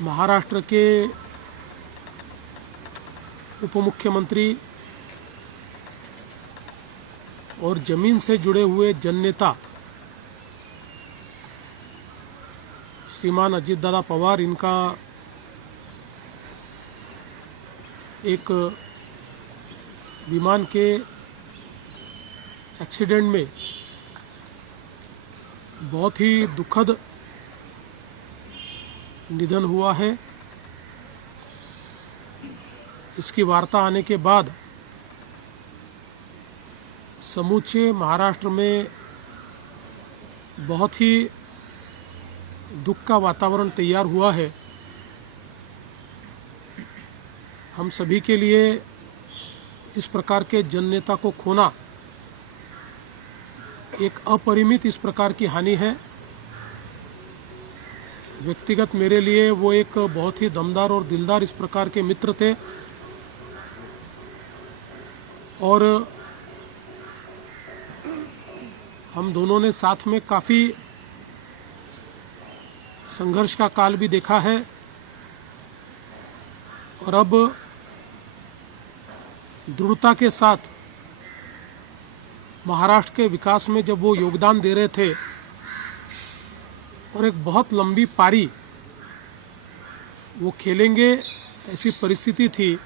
महाराष्ट्र के उप मुख्यमंत्री और जमीन से जुड़े हुए जननेता श्रीमान अजितदादा पवार, इनका एक विमान के एक्सीडेंट में बहुत ही दुखद निधन हुआ है। इसकी वार्ता आने के बाद समूचे महाराष्ट्र में बहुत ही दुख का वातावरण तैयार हुआ है। हम सभी के लिए इस प्रकार के जननेता को खोना एक अपरिमित इस प्रकार की हानि है। व्यक्तिगत मेरे लिए वो एक बहुत ही दमदार और दिलदार इस प्रकार के मित्र थे और हम दोनों ने साथ में काफी संघर्ष का काल भी देखा है और अब दृढ़ता के साथ महाराष्ट्र के विकास में जब वो योगदान दे रहे थे और एक बहुत लंबी पारी वो खेलेंगे, ऐसी परिस्थिति थी।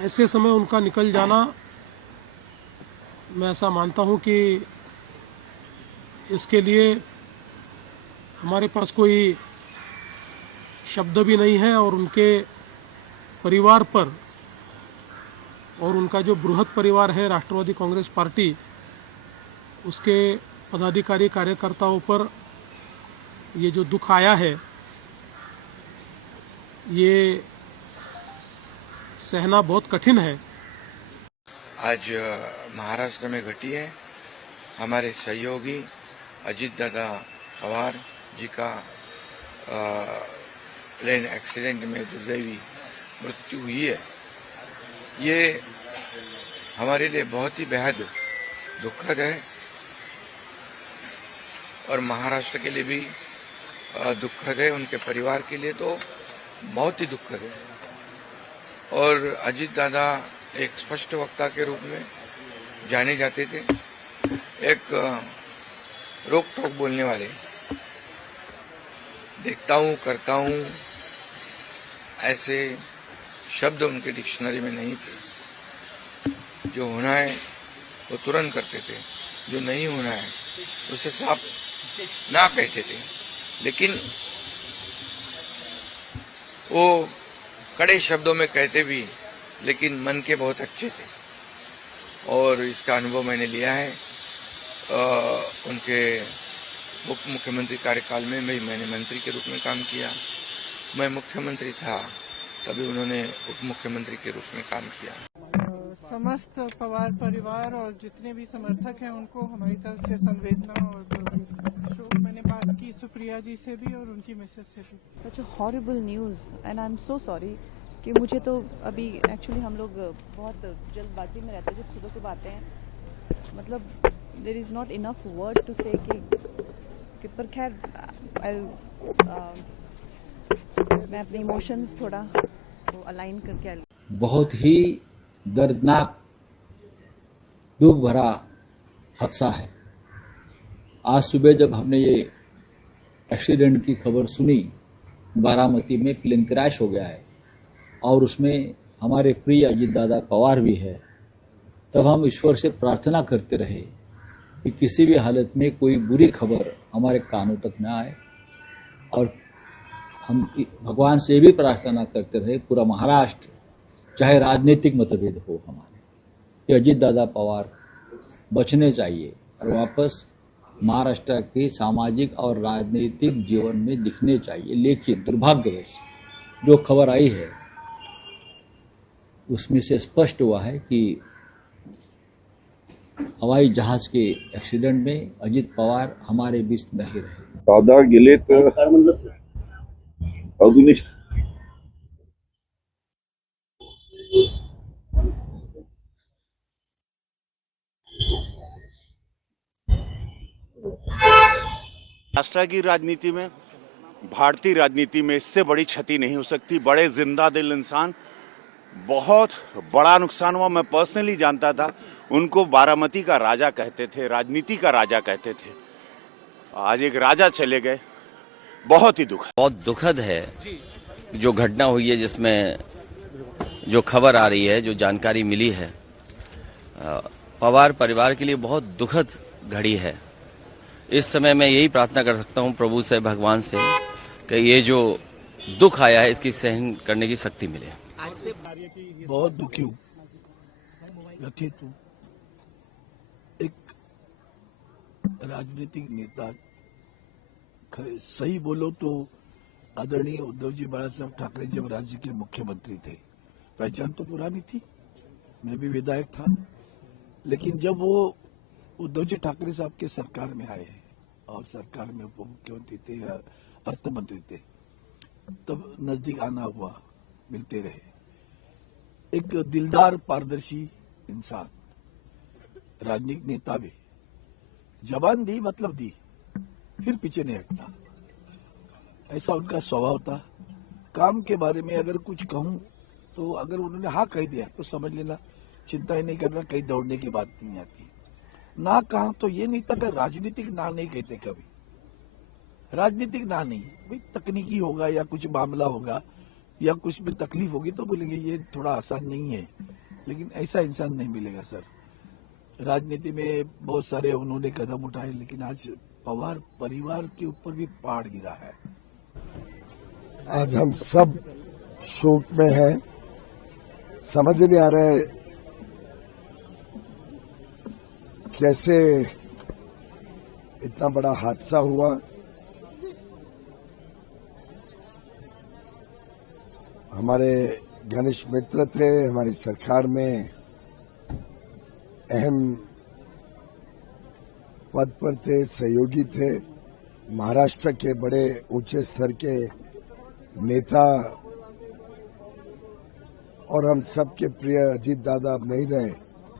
ऐसे समय उनका निकल जाना, मैं ऐसा मानता हूं कि इसके लिए हमारे पास कोई शब्द भी नहीं है और उनके परिवार पर और उनका जो बृहद परिवार है राष्ट्रवादी कांग्रेस पार्टी, उसके पदाधिकारी कार्यकर्ताओं पर ये जो दुख आया है ये सहना बहुत कठिन है। आज महाराष्ट्र में घटी है हमारे सहयोगी अजितदादा पवार जी का प्लेन एक्सीडेंट में दुर्दैवी मृत्यु हुई है। ये हमारे लिए बहुत ही बेहद दुखद है और महाराष्ट्र के लिए भी दुखद है, उनके परिवार के लिए तो बहुत ही दुखद है। और अजित दादा एक स्पष्ट वक्ता के रूप में जाने जाते थे, एक रोक टोक बोलने वाले। देखता हूँ, करता हूँ, ऐसे शब्द उनके डिक्शनरी में नहीं थे। जो होना है वो तुरंत करते थे, जो नहीं होना है उसे साफ ना कहते थे। लेकिन वो कड़े शब्दों में कहते भी, लेकिन मन के बहुत अच्छे थे और इसका अनुभव मैंने लिया है। उनके उप मुख्यमंत्री कार्यकाल में मैंने मंत्री के रूप में काम किया। मैं मुख्यमंत्री था तभी उन्होंने उप मुख्यमंत्री के रूप में काम किया। समस्त पवार परिवार और जितने भी समर्थक हैं उनको हमारी तरफ से संवेदना और शोक। मैंने बात की सुप्रिया जी से भी और उनकी मिसेज से भी। Such a horrible news and I am so sorry कि मुझे तो अभी एक्चुअली हम लोग बहुत जल्दबाजी में रहते हैं जब सुबह सुबह आते हैं, मतलब there is not enough word to say कि पर खैर मैं अपने इमोशंस थोड़ा अलाइन करके बहुत ही दर्दनाक दुख भरा हादसा है। आज सुबह जब हमने ये एक्सीडेंट की खबर सुनी, बारामती में प्लेन क्रैश हो गया है और उसमें हमारे प्रिय अजित दादा पवार भी है, तब हम ईश्वर से प्रार्थना करते रहे कि किसी भी हालत में कोई बुरी खबर हमारे कानों तक न आए। और हम भगवान से भी प्रार्थना करते रहे, पूरा महाराष्ट्र, चाहे राजनीतिक मतभेद हो हमारे, कि अजित दादा पवार बचने चाहिए और वापस महाराष्ट्र के सामाजिक और राजनीतिक जीवन में दिखने चाहिए। लेकिन दुर्भाग्यवश जो खबर आई है उसमें से स्पष्ट हुआ है कि हवाई जहाज के एक्सीडेंट में अजित पवार हमारे बीच नहीं रहे। दादा गेलेत अजूनही राष्ट्र की राजनीति में, भारतीय राजनीति में इससे बड़ी क्षति नहीं हो सकती। बड़े जिंदा दिल इंसान, बहुत बड़ा नुकसान हुआ। मैं पर्सनली जानता था, उनको बारामती का राजा कहते थे, राजनीति का राजा कहते थे। आज एक राजा चले गए, बहुत ही बहुत दुखद है जो घटना हुई है, जिसमें जो खबर आ रही है, जो जानकारी मिली है, पवार परिवार के लिए बहुत दुखद घड़ी है। इस समय मैं यही प्रार्थना कर सकता हूं प्रभु से, भगवान से, कि ये जो दुख आया है इसकी सहन करने की शक्ति मिले। बहुत दुखी हूँ, व्यथित हूँ। एक राजनीतिक नेता, सही बोलो तो आदरणीय उद्धव जी बाला साहब ठाकरे जब राज्य के मुख्यमंत्री थे, पहचान तो पुरानी थी, मैं भी विधायक था, लेकिन जब वो उद्धव जी ठाकरे साहब के सरकार में आए और सरकार में उप मुख्यमंत्री थे, अर्थ मंत्री थे, तब नजदीक आना हुआ, मिलते रहे। एक दिलदार, पारदर्शी इंसान, राजनीतिक नेता भी, जबान दी मतलब दी, फिर पीछे नहीं हटना, ऐसा उनका स्वभाव था। काम के बारे में अगर कुछ कहूं तो अगर उन्होंने हाँ कह दिया तो समझ लेना, चिंता ही नहीं करना, कहीं दौड़ने की बात नहीं आती। ना कहा तो ये नहीं था कि राजनीतिक ना नहीं कहते कभी, राजनीतिक ना नहीं, भाई तकनीकी होगा या कुछ मामला होगा या कुछ भी तकलीफ होगी तो बोलेंगे ये थोड़ा आसान नहीं है, लेकिन ऐसा इंसान नहीं मिलेगा सर। राजनीति में बहुत सारे उन्होंने कदम उठाए, लेकिन आज पवार परिवार के ऊपर भी पहाड़ गिरा है। आज हम सब शोक में हैं, समझ नहीं आ रहा है कैसे इतना बड़ा हादसा हुआ। हमारे घनिष्ठ मित्र थे, हमारी सरकार में अहम पद पर थे, सहयोगी थे, महाराष्ट्र के बड़े ऊंचे स्तर के नेता, और हम सबके प्रिय अजीत दादा अब नहीं रहे।